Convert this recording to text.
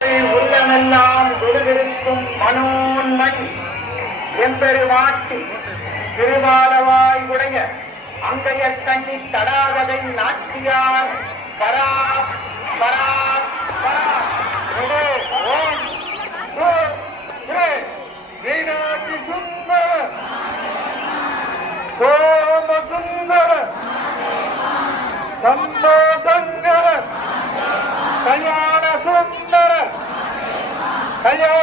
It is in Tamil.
உள்ளமெல்லாம் விடுவிருக்கும் மனோன்மணி எம்பெருமாட்டி திருவாலவாய் உடைய அங்கைய கண்ணி தடாகதை நாட்டியார் பரா பரா மீனாட்சி சுந்தர சோம சுந்தர சம்போ சங்கர கல்யாண சுந்தர கல்யாண